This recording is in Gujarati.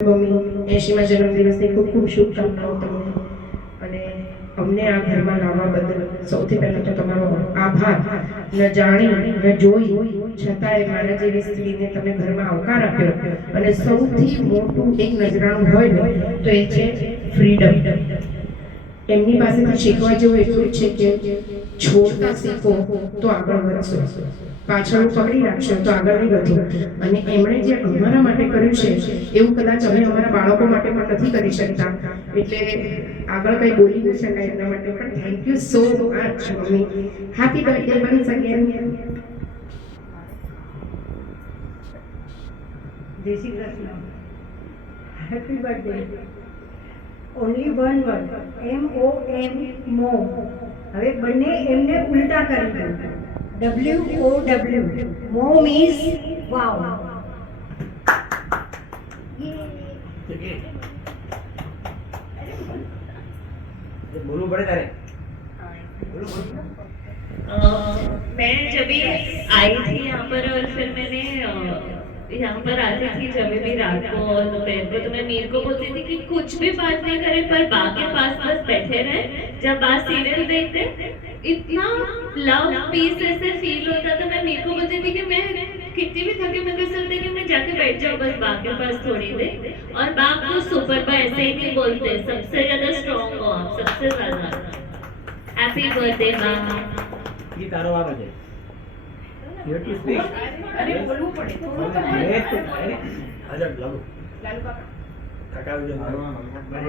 મમ્મી 80મા જન્મદિવસની ખૂબ ખૂબ શુભકામનાઓ તમને અને અમને આ ઘરમાં લાવવા બદલ સૌથી પહેલા તો તમારો આભાર. ન જાણી ન જોઈ છતાંય મારા જેવી સ્ત્રીને તમે ઘરમાં આવકાર આપ્યો અને સૌથી મોટું એક નજરાણું હોય ને તો એ છે ફ્રીડમ. એમની પાસેથી શીખવા જેવું એટલું જ છે કે છોડતા શીખો તો આગળ વધશો, પાછળ પકડી રાખશો તો આગળ નહીં વધો. અને એમણે જે અમારા માટે કર્યું છે એવું કદાચ અમે અમારા બાળકો માટે પણ નથી કરી શકતા, એટલે આગળ કંઈ બોલી ન શકાય એમના માટે. પણ thank you so much mummy. Happy birthday once again. જય Shri Krishna. Happy birthday. Only one word, MOM, મો. હવે બંને એમને ઉલટા કરી દો. WOW, mom is wow. बोलूं पड़े तारे मैं जब भी आई थी यहाँ पर और फिर मैंने यहाँ पर आती थी जब भी रात को और दोपहर को, तो मैं मीर को बोलती थी कि कुछ भी बात नहीं करे पर बा के पास बस बैठे रहे. जब बा सीरियल देखते इतना लव पीस ऐसे फील होता था. मैं मीर को बोलती थी कि मैं कितनी भी थके मैं कह सकती कि मैं जाके बैठ जाऊँ बस बा के पास थोड़ी देर. और बा को सुपर बा ऐसे ही नहीं बोलते, सबसे ज्यादा स्ट्रॉन्ग हो आप, सबसे ज्यादा. हैप्पी बर्थडे बा. ये तारो वारो है यू टू स्पीक. અરે બોલવું પડે થોડું તો अरे आजा लालू લાલુ કાકા काका